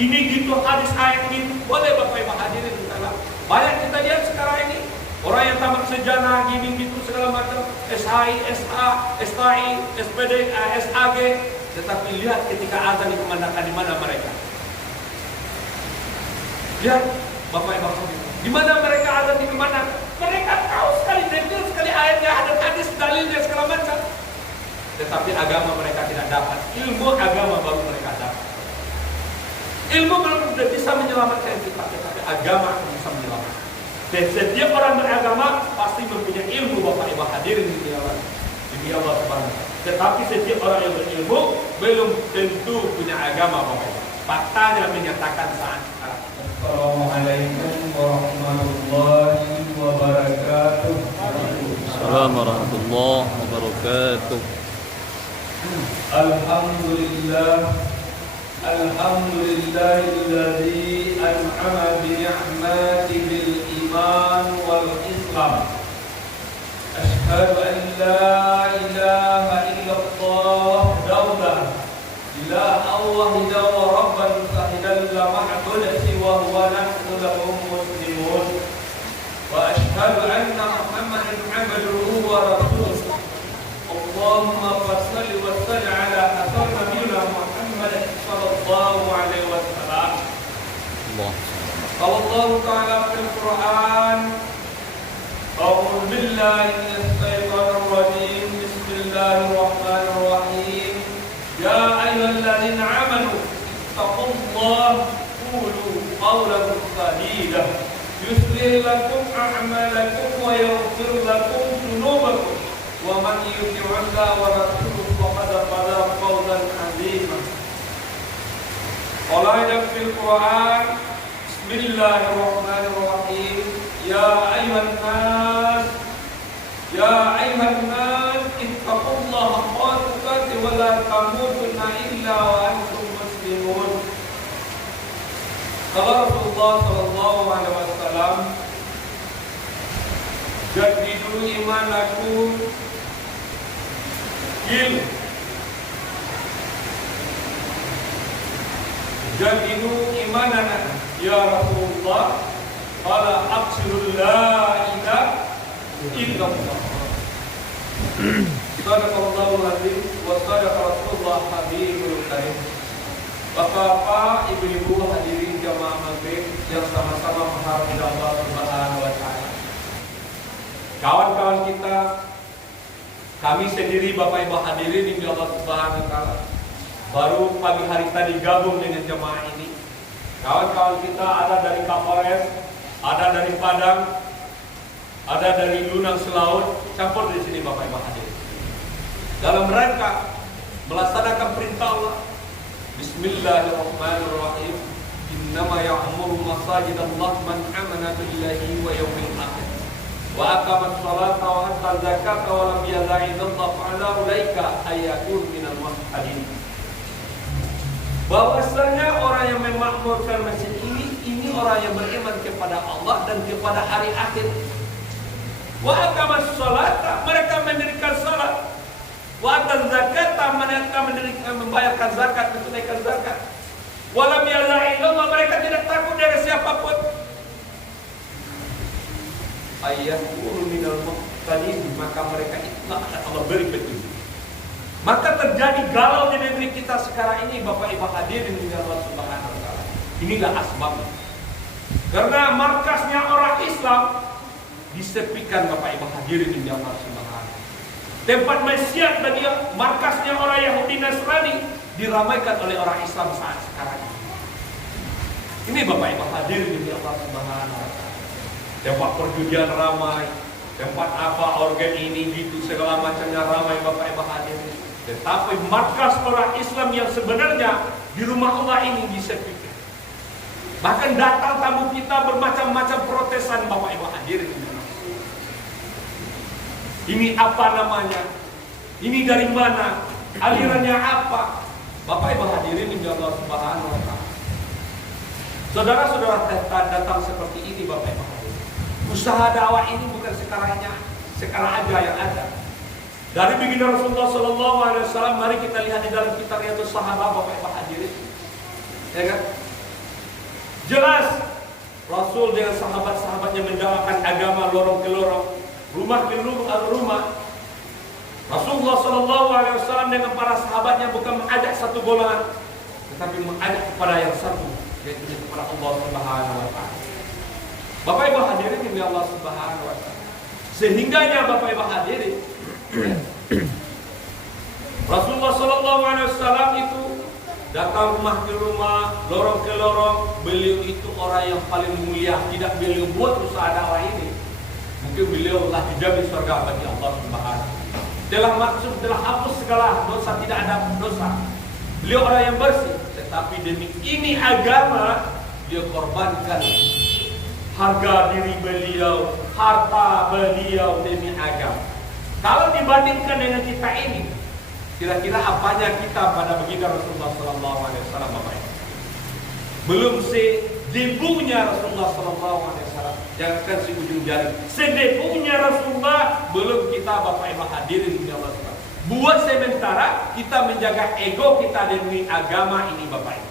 ini gitu, hadis ayat gitu. Boleh Bapak Ibu hadirin sekalian. Banyak kita lihat sekarang ini orang yang tamat sejarah gini gitu segala macam, SHI, SH, STI, SPD, SAG, tetapi lihat ketika azan dikumandangkan di mana mereka? Lihat Bapak Ibu di mana mereka azan dikumandangkan? Mereka tahu sekali, detail sekali ayatnya, ada hadis, dalilnya segala macam. Tetapi agama mereka tidak dapat. Ilmu agama baru mereka dapat. Ilmu belum bisa menyelamatkan kita, tetapi agama bisa menyelamatkan. Dan setiap orang beragama pasti mempunyai ilmu Bapak Ibu hadirin di Allah Subhanahu. Tetapi setiap orang yang berilmu belum tentu punya agama Bapak Ibu. Faktanya menyatakan saat sekarang. Assalamualaikum warahmatullahi wabarakatuh. Assalamualaikum warahmatullahi wabarakatuh. Alhamdulillahilladzi an'ama bi ni'mati bil iman wal islam. Asyhadu an la ilaha illallah daulah ilaha Allah wa rabban sahidan la ma'bud siwa huwa nahnu lahu muslimun. Wa asyhadu anna Muhammadan 'abduhu wa rasuluh. Allahumma salli wa sallim ala hasan nabiyina Muhammad sallallahu alaihi wasallam. Allah ta'ala fil Quran. A'udzu billahi minasy syaithanir rajim. Bismillahirrahmanirrahim. Ya ayyuhalladzina amanu taqullaha qulu qawlan sadida yuslih lakum a'malakum wa yaghfir lakum dhunubakum. Wa man yuti'illah wa rasulahu faqad faza fawzan 'azima. Qala fil Quran Bismillahirrahmanirrahim. Ya ayyuhan nas ittaqullaha haqqa tuqatih wa la tamutunna illa wa antum muslimun. Kata Rasulullah sallallahu alaihi wasallam, jadidu imanakum jadidu imanana ya Rasulullah. Qala aqsirul la ilaha illallah. Sadaqallahul azim wa sadaqa Rasulullah habibul karim. Bapak, ibu-ibu hadirin jamaah maghrib yang sama-sama menghargai Allah Subhanahu wa taala. Kawan-kawan kita, kami sendiri Bapak Ibu hadirin di Allah Subhanahu wa taala, baru pagi hari tadi gabung dengan jemaah ini. Kawan-kawan kita ada dari Kapolres, ada dari Padang, ada dari Lunang Selaut, campur di sini Bapak Ibu hadirin. Dalam rangka melaksanakan perintah Allah. Bismillahirrahmanirrahim. Innama ya'muru masajidallah man amana billahi wa yawmil akhir wa aqamat sholata wa ata zakata wa lam yaza'idallah fa'ala ulaika ayatun minal muhtadin. Bahwasanya orang yang memakmurkan masjid ini orang yang beriman kepada Allah dan kepada hari akhir. Wa aqamat sholata, mereka mendirikan salat. Wa ata zakata, mereka mendirikan membayarkan zakat, menunaikan zakat. Wa lam yaza'idallah, mereka tidak takut dari siapapun. Ayatun minal muhtadin, maka mereka itulah Allah beri petunjuk. Maka terjadi galau di negeri kita sekarang ini Bapak Ibu hadirin di Allah Subhanahu wa taala. Inilah asbabnya. Karena markasnya orang Islam disepikan Bapak Ibu hadirin di Allah Subhanahu wa taala. Tempat maksiat bagi markasnya orang Yahudi Nasrani diramaikan oleh orang Islam saat sekarang ini. Ini Bapak Ibu hadirin di Allah Subhanahu wa taala. Tempat perjudian ramai, tempat apa organ ini gitu segala macamnya ramai Bapak Ibu hadirin. Tetapi markas orang Islam yang sebenarnya di rumah Allah ini disepikan. Bahkan datang tamu kita bermacam-macam protesan Bapak Ibu hadirin. Ini apa namanya? Ini dari mana? Alirannya apa? Bapak Ibu hadirin di Allah Subhanahu wa taala. Saudara-saudara datang seperti ini Bapak Ibu hadirin. Usaha dakwah ini bukan sekarang aja yang ada. Dari baginda Rasulullah sallallahu alaihi wasallam, mari kita lihat di dalam kitab Riyadhus Shalihin Bapak Ibu hadirin. Ya kan? Jelas Rasul dengan sahabat-sahabatnya mendakwahkan agama lorong ke lorong, rumah ke rumah. Rasulullah SAW dengan para sahabatnya bukan mengajak satu golongan, tetapi mengajak kepada yang satu, yaitu kepada Allah Subhanahu wa Ta'ala. Bapak Ibu hadirin yang Allah Subhanahu wa Ta'ala. Sehingganya Bapak Ibu hadirin, Rasulullah SAW itu datang rumah ke rumah, lorong ke lorong. Beliau itu orang yang paling mulia. Tidak beliau buat usaha dakwah ini, mungkin beliau telah dijamin surga bagi Allah Subhanahu. Telah maksud, telah hapus segala dosa, tidak ada dosa. Beliau orang yang bersih. Tetapi demi ini agama, beliau korbankan harga diri beliau, harta beliau demi agama. Kalau dibandingkan dengan kita ini, kira-kira apanya kita pada baginda Rasulullah SAW, Bapak Ibu? Belum sedebunya Rasulullah SAW. Jangan si ujung jari. Sedebunya Rasulullah belum kita, Bapak Ibu hadirin di Allah SWT. Buat sementara kita menjaga ego kita demi agama ini, Bapak Ibu.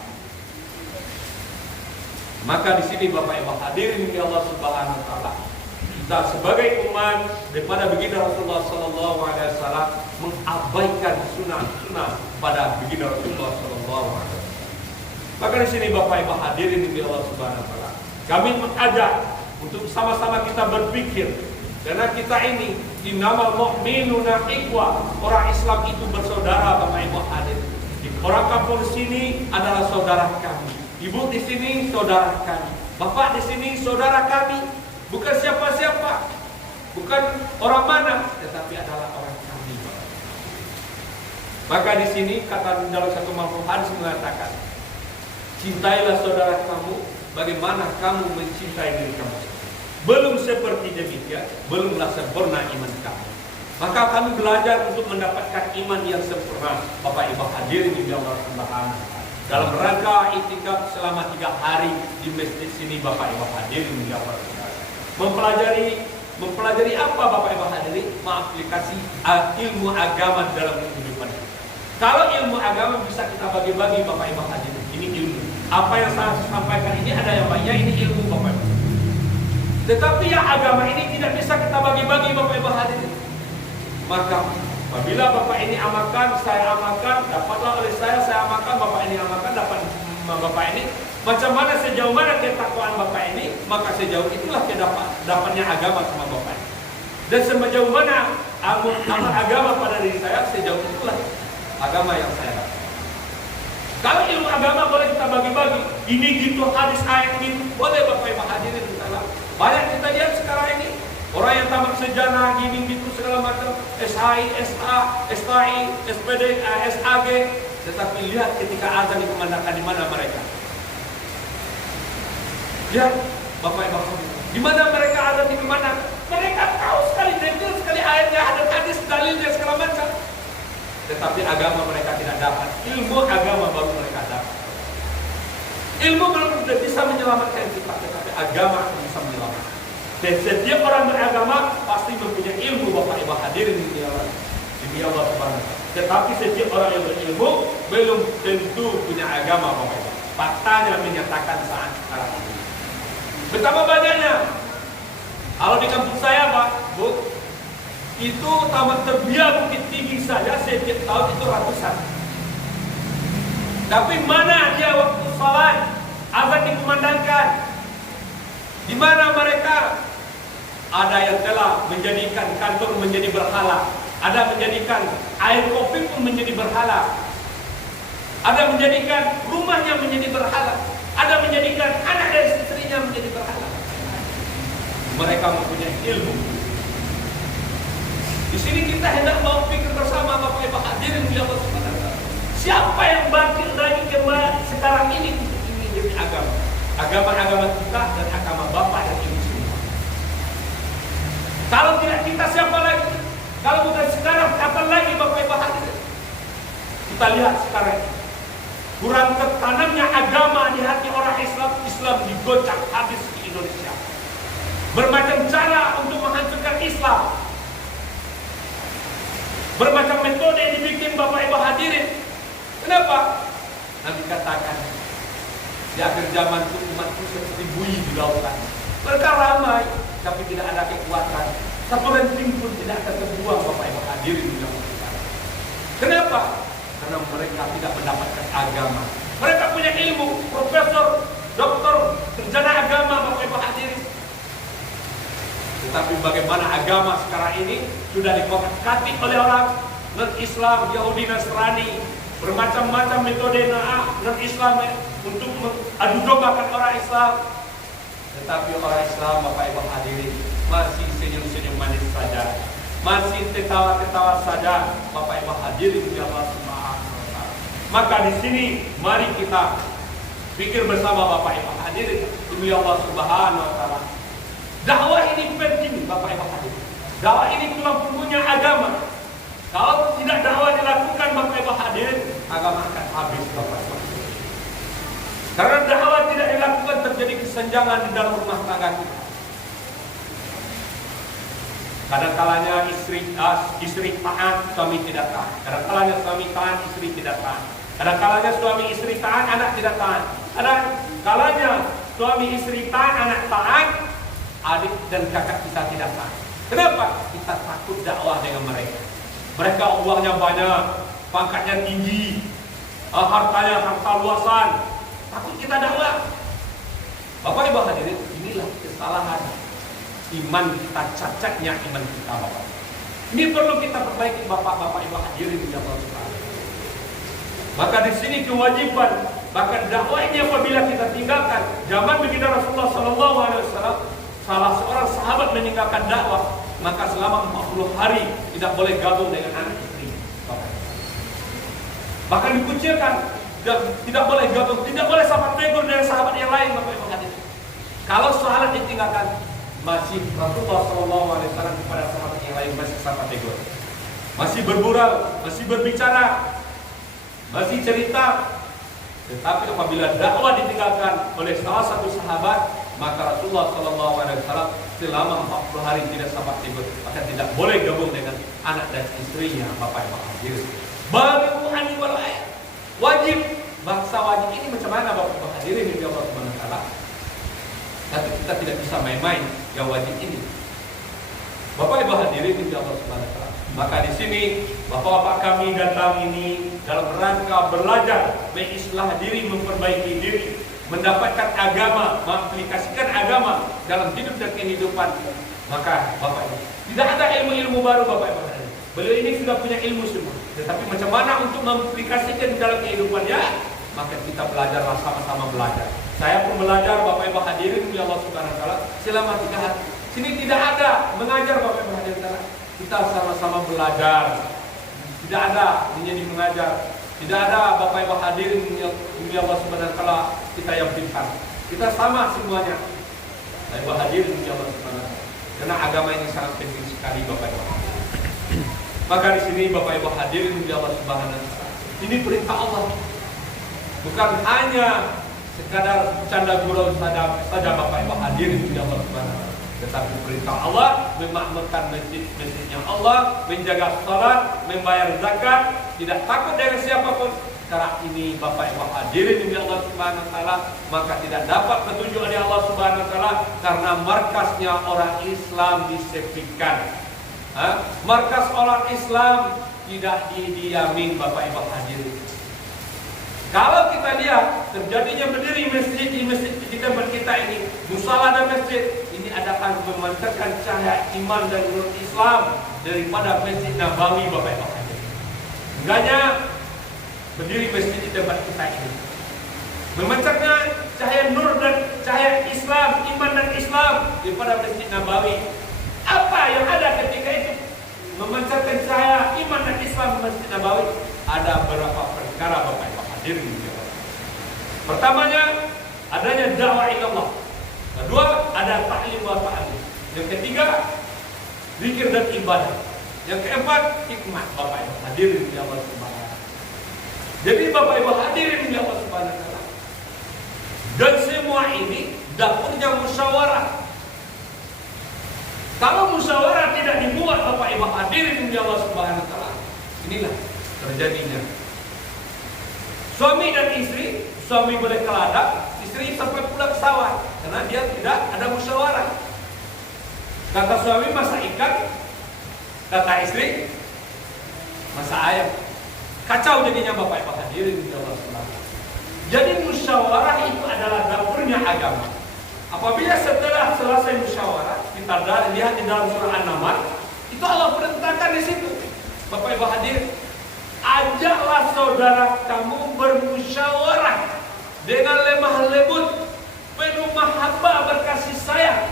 Maka di sini Bapak Ibu hadirin di Allah Subhanahu wa Ta'ala, kita sebagai umat daripada baginda Rasulullah SAW mengabaikan sunnah pada baginda Rasulullah SAW. Maka di sini Bapak Ibu hadirin di Allah Subhanahu wa Ta'ala, kami mengajak untuk sama-sama kita berpikir, karena kita ini innamal mu'minuna ikhwah, orang Islam itu bersaudara. Bapak Ibu hadirin, orang kampung sini adalah saudara kami, ibu di sini saudara kami, bapak di sini saudara kami, bukan siapa-siapa, bukan orang mana, tetapi adalah orang kami. Maka di sini kata dalam satu makhluk hadis mengatakan, cintailah saudara kamu bagaimana kamu mencintai diri kamu. Belum seperti demikian, belumlah sempurna iman kamu. Maka kami belajar untuk mendapatkan iman yang sempurna, Bapak Ibu hadirin di Allah Subhanahu. Dalam rangka iktikaf selama 3 hari di masjid sini, Bapak Ibu hadirin di Allah Subhanahu. Mempelajari apa Bapak Ibu hadirin? Mengaplikasi ilmu agama dalam kehidupan. Kalau ilmu agama bisa kita bagi-bagi, Bapak Ibu hadirin, ini ilmu. Apa yang saya sampaikan ini ada yang banyak, ini ilmu Bapak Ibu. Tetapi yang agama ini tidak bisa kita bagi-bagi, Bapak Ibu hadirin. Maka apabila Bapak ini amalkan, saya amalkan, dapatlah oleh saya amalkan, Bapak ini amalkan, dapat Bapak ini. Macam mana sejauh mana ketakwaan Bapak ini, maka sejauh itulah dapatnya agama sama Bapak ini. Dan sejauh mana amal agama pada diri saya, sejauh itulah agama yang saya dapat. Kalau ilmu agama boleh kita bagi-bagi, ini gitu hadis ayat ini, boleh Bapak Ibu hadirin salah. Banyak kita lihat sekarang ini orang yang tamat sejarah gini gitu segala macam, SHI, SA, STI, SPD, SAG, tetapi lihat ketika azan dikumandangkan di mana mereka? Lihat Bapak Ibu, di mana mereka azan dikumandangkan? Mereka tahu sekali, detail sekali ayatnya, ada hadis, dalilnya segala macam. Tetapi agama mereka tidak dapat. Ilmu agama baru mereka dapat. Ilmu belum bisa menyelamatkan kita, tetapi agama bisa menyelamatkan. Dan setiap orang beragama pasti mempunyai ilmu, Bapak Ibu hadirin di Allah Subhanahu. Tetapi setiap orang yang berilmu belum tentu punya agama, Bapak Ibu. Faktanya menyatakan saat sekarang ini. Betapa banyaknya. Kalau di kampung saya, Pak, Bu, itu taman terbiak Bukit Tinggi saja setiap tahun itu ratusan. Tapi mana dia waktu salat azan dikumandangkan? Di mana mereka? Ada yang telah menjadikan kantor menjadi berhala, ada menjadikan air kopi pun menjadi berhala, ada menjadikan rumahnya menjadi berhala, ada menjadikan anak dan istrinya menjadi berhala. Mereka mempunyai ilmu. Di sini kita hendak mau pikir bersama, Bapak Ibu hadirin di Allah Subhanahu. Siapa yang bangkit lagi kembali sekarang ini untuk ini demi agama? Agama-agama kita dan agama Bapak dan Ibu semua. Kalau tidak kita, siapa lagi? Kalau bukan sekarang, kapan lagi, Bapak Ibu hadirin? Kita lihat sekarang kurang tertanamnya agama di hati orang Islam. Islam digocak habis di Indonesia. Bermacam cara untuk menghancurkan Islam. Bermacam metode yang dibikin, Bapak Ibu hadirin. Kenapa? Nabi katakan, Di akhir zaman itu umat itu seperti buih di lautan. Mereka ramai, tapi tidak ada kekuatan. Satu ranting pun tidak akan terbuang, Bapak Ibu hadirin di dalam kita. Kenapa? Karena mereka tidak mendapatkan agama. Mereka punya ilmu, profesor, doktor, sarjana agama, Bapak Ibu hadirin. Tetapi bagaimana agama sekarang ini sudah dikotak-katik oleh orang non-Islam, Yahudi, Nasrani, bermacam-macam metode non-Islam untuk adu dombakan orang Islam. Tetapi orang Islam, Bapak Ibu hadirin, masih senyum-senyum manis saja, masih ketawa-ketawa saja, Bapak Ibu hadirin di Allah Subhanahu wa Ta'ala. Maka di sini mari kita pikir bersama, Bapak Ibu hadirin di Allah Subhanahu wa Ta'ala. Dakwah ini penting, Bapak Ibu hadirin. Dakwah ini tulang punggungnya agama. Kalau tidak dakwah dilakukan, Bapak Ibu hadirin, agama akan habis, Bapak Ibu. Karena dakwah tidak dilakukan, terjadi kesenjangan di dalam rumah tangga kita. Kadang-kalanya istri taat, suami tidak taat. Kadang-kalanya suami taat, istri tidak taat. Kadang-kalanya suami istri taat, anak tidak taat. Kadang-kalanya suami istri taat, anak taat, adik dan kakak kita tidak taat. Kenapa? Kita takut dakwah dengan mereka. Mereka uangnya banyak, pangkatnya tinggi, hartanya harta luasan. Takut kita dakwah. Bapak Ibu hadirin, inilah kesalahan iman kita, cacatnya iman kita, Bapak. Ini perlu kita perbaiki, Bapak Ibu hadirin di Allah Subhanahu. Maka di sini kewajiban, bahkan dakwah ini apabila kita tinggalkan. Zaman baginda Rasulullah SAW, salah seorang sahabat meninggalkan dakwah, maka selama 40 hari tidak boleh gabung dengan anak istri. Bahkan dikucilkan, dan tidak boleh gabung, tidak boleh sahabat tegur dengan sahabat yang lain, Bapak Ibu hadirin. Kalau sahabat ditinggalkan, masih Rasulullah SAW kepada sahabat yang lain masih sahabat tegur, masih bergurau, masih berbicara, masih cerita. Tetapi apabila dakwah ditinggalkan oleh salah satu sahabat, maka Rasulullah SAW selama 40 hari tidak sahabat tegur, maka tidak boleh gabung dengan anak dan istrinya, Bapak Ibu hadirin. Bagi wal ayat. Wajib, bangsa wajib ini macam mana, Bapak Ibu hadirin di Allah Subhanahu wa Ta'ala? Tapi kita tidak bisa main-main yang wajib ini. Bapak Ibu hadirin di Allah Subhanahu wa Ta'ala. Maka di sini Bapak-bapak kami datang ini dalam rangka belajar, mengislah diri, memperbaiki diri, mendapatkan agama, mengaplikasikan agama dalam hidup dan kehidupan. Maka Bapak Ibu, tidak ada ilmu-ilmu baru, Bapak Ibu. Beliau ini sudah punya ilmu semua. Tetapi macam mana untuk mengaplikasikan dalam kehidupannya? Maka kita belajar, sama-sama belajar. Saya pun belajar, Bapak Ibu hadirin di Allah Subhanahu wa Ta'ala, selama 3 hari. Sini tidak ada mengajar, Bapak Ibu hadirin. Kita sama-sama belajar. Tidak ada menjadi mengajar. Tidak ada, Bapak Ibu hadirin di Allah Subhanahu wa Ta'ala, kita yang pintar. Kita sama semuanya. Bapak Ibu hadirin di Allah Subhanahu wa Ta'ala. Karena agama ini sangat penting sekali, Bapak Ibu. Maka di sini Bapak Ibu hadirin di Allah Subhanahu wa Ta'ala, ini perintah Allah. Bukan hanya sekadar canda gurau saja Bapak Ibu hadirin di Allah Subhanahu wa Ta'ala, tetapi perintah Allah memakmurkan masjid-masjidnya Allah, menjaga salat, membayar zakat, tidak takut dengan siapapun. Sekarang ini Bapak Ibu hadirin di Allah Subhanahu wa Ta'ala, maka tidak dapat petunjuk dari Allah Subhanahu wa Ta'ala karena markasnya orang Islam disepikan. Markas orang Islam tidak didiamin, Bapak Ibu hadirin. Kalau kita lihat terjadinya berdiri masjid di masjid di tempat kita ini, musala dan masjid ini adalah memancarkan cahaya iman dan nur Islam daripada Masjid Nabawi, Bapak Ibu hadirin. Enggaknya berdiri masjid di tempat kita ini memancarkan cahaya nur dan cahaya Islam, iman dan Islam daripada Masjid Nabawi. Apa yang ada ketika itu memancarkan cahaya iman dan Islam di Masjid Nabawi? Ada beberapa perkara, Bapak Ibu hadirin. Pertamanya, adanya dakwah ilallah. Kedua, ada ta'lim wa ta'lim. Yang ketiga, zikir dan ibadah. Yang keempat, hikmah, Bapak Ibu hadirin di Allah Subhanahu wa Ta'ala. Jadi Bapak Ibu hadirin di Allah Subhanahu wa Ta'ala, dan semua ini dapurnya musyawarah. Kalau musyawarah tidak dibuat, Bapak Ibu hadirin di Allah Subhanahu wa Ta'ala, inilah terjadinya suami dan istri, suami boleh ke ladang, istri sampai pulang ke sawah karena dia tidak ada musyawarah. Kata suami masak ikan, kata istri masak ayam. Kacau jadinya Bapak Ibu hadirin di Allah SWT. Jadi musyawarah itu adalah dapurnya agama. Apabila setelah selesai musyawarah, kita lihat di dalam surah An-Naml, itu Allah perintahkan di situ. Bapak Ibu hadirin, ajaklah saudara kamu bermusyawarah dengan lemah lembut, penuh mahabbah, berkasih sayang.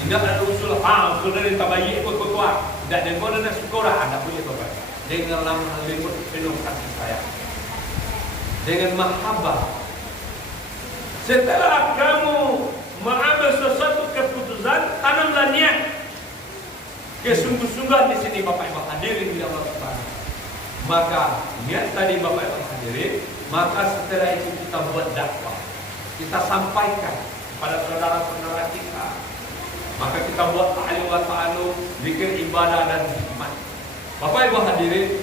Tidak ada usul, usul dari tabayi ikut ketua. Tidak ada kode dan syukurah, ada punya Bapak. Dengan lemah lembut, penuh kasih sayang. Dengan mahabbah. Setelah kamu mengambil sesuatu keputusan, tanamlah niat. Kesungguh-sungguhan di sini Bapak Ibu hadirin di Allah Subhanahu. Maka niat tadi Bapak Ibu hadirin, maka setelah itu kita buat dakwah, kita sampaikan kepada saudara-saudara kita. Maka kita buat ta'lim wa ta'alum, zikir, ibadah dan hikmat. Bapak Ibu hadirin,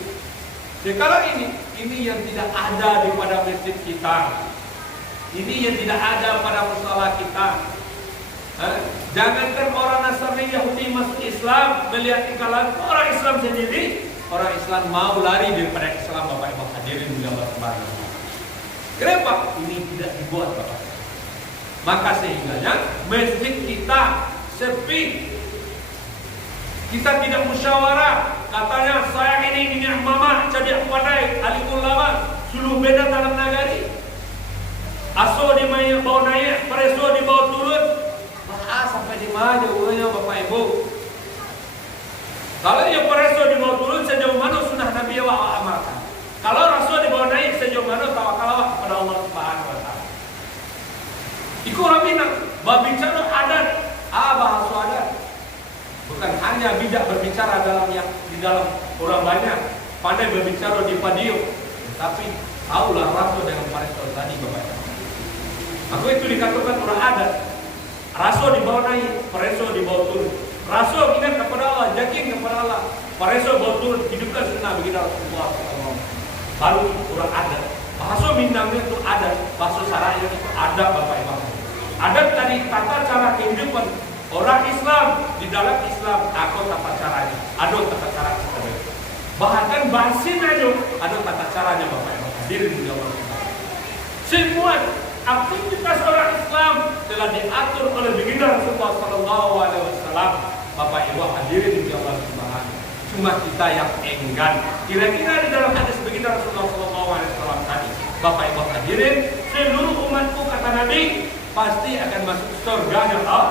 sekarang ini yang tidak ada di pada masjid kita. Ini yang tidak ada pada musala kita. Jangankan orang Nasrani Yahudi masuk Islam, melihat tingkalan orang Islam sendiri, orang Islam mau lari daripada Islam. Bapak Ibu hadirin di Allah Subhanahu. Kenapa ini tidak dibuat Bapak? Maka sehingganya masjid kita sepi. Kita tidak musyawarah. Katanya saya ini mama jadi pandai alimul lama suluh beda dalam nagari. Aso di mana bau naik, preso di bawah turun. Sampai di mana urusnya Bapak Ibu? Kalau yang preso di bawah turun sejauh mana sunnah Nabi wa amalkan. Kalau rasul di bawah naik sejauh mana tawakal kepada Allah Subhanahu wa taala. Iku orang Minang, berbicara adat, bahasa adat. Bukan hanya bijak berbicara di dalam orang banyak, pandai berbicara di padio, tapi tahulah rasul dengan preso tadi Bapak Ibu. Aku itu dikatakan orang adat. Rasul di bawah naik, preso di bawah turun. Rasul ingat kepada Allah, yakin kepada Allah. Preso bawah turun, hidupkan sunnah bagi Rasulullah SAW. Baru orang adat. Bahasa Minangnya itu adat, bahasa Saraya itu adat Bapak Ibu. Adat tadi tata cara kehidupan orang Islam di dalam Islam. Aku tata caranya, ada tata cara kita. Bahkan bahasin aja, ada tata caranya Bapak Ibu. Hadirin di Allah. Semua aktivitas orang Islam telah diatur oleh baginda Rasulullah Sallallahu Alaihi Wasallam. Bapak Ibu hadirin di Allah Subhanahu. Cuma kita yang enggan. Kira-kira di dalam hadis baginda Rasulullah Sallallahu Alaihi Wasallam tadi, Bapak Ibu hadirin, seluruh umatku kata Nabi pasti akan masuk surga Allah,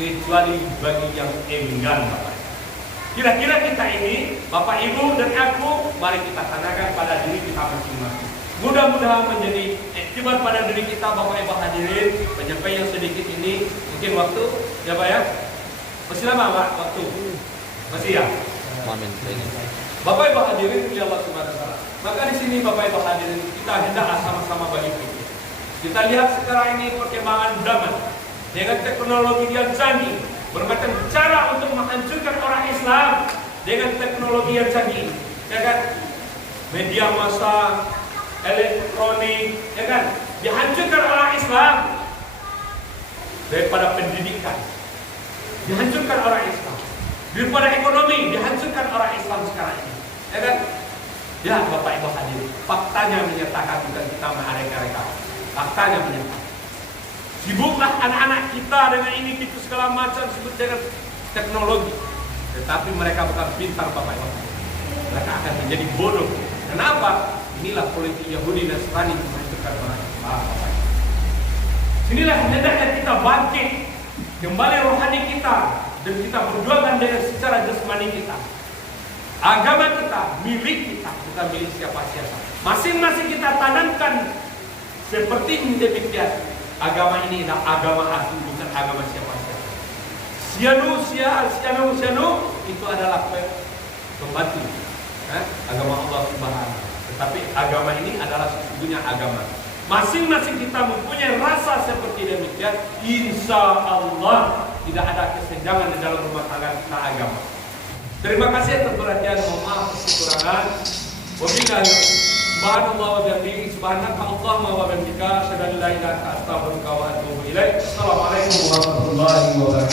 kecuali bagi yang enggan Bapak. Kira-kira kita ini, Bapak Ibu dan aku, mari kita tanyakan pada diri kita masing-masing. Mudah-mudahan menjadi iktibar pada diri kita Bapak Ibu hadirin. Penyampaian yang sedikit ini mungkin waktu ya Pak ya. Masih lama Pak waktu? Masih ya? Amin. Bapak Ibu hadirin di Allah Subhanahu wa taala. Maka di sini Bapak Ibu hadirin kita hendaklah sama-sama berpikir. Kita lihat sekarang ini perkembangan zaman dengan teknologi yang canggih, bermacam cara untuk menghancurkan orang Islam dengan teknologi yang canggih. Ya kan? Media massa, elektronik, ya kan, dihancurkan orang Islam. Daripada pendidikan, dihancurkan orang Islam. Daripada ekonomi, dihancurkan orang Islam sekarang ini, ya kan? Ya Bapak Ibu hadirin, faktanya menyatakan bukan kita mereka-reka. Faktanya menyatakan. Sibuklah anak-anak kita dengan ini itu segala macam disebut dengan teknologi. Tetapi mereka bukan pintar Bapak Ibu. Mereka akan menjadi bodoh. Kenapa? Inilah politik Yahudi dan Nasrani menghancurkan orang Islam. Inilah hendaknya kita bangkit kembali rohani kita dan kita berjuangkan dengan secara jasmani kita. Agama kita milik kita, bukan milik siapa-siapa. Masing-masing kita tanamkan seperti ini demikian. Agama ini adalah agama asli, bukan agama siapa-siapa. Sianu itu adalah pembantu agama Allah Subhanahu. Tetapi agama ini adalah sesungguhnya agama. Masing-masing kita mempunyai rasa seperti demikian. Insya Allah tidak ada kesenjangan di dalam rumah tangga kita agama. Terima kasih atas perhatian. Mohon maaf kekurangan. Wabillahi subhanallah wa bihamdihi subhanaka Allahumma wa bihamdika asyhadu an la ilaha illa anta astaghfiruka wa atubu ilaik. Assalamualaikum warahmatullahi wabarakatuh.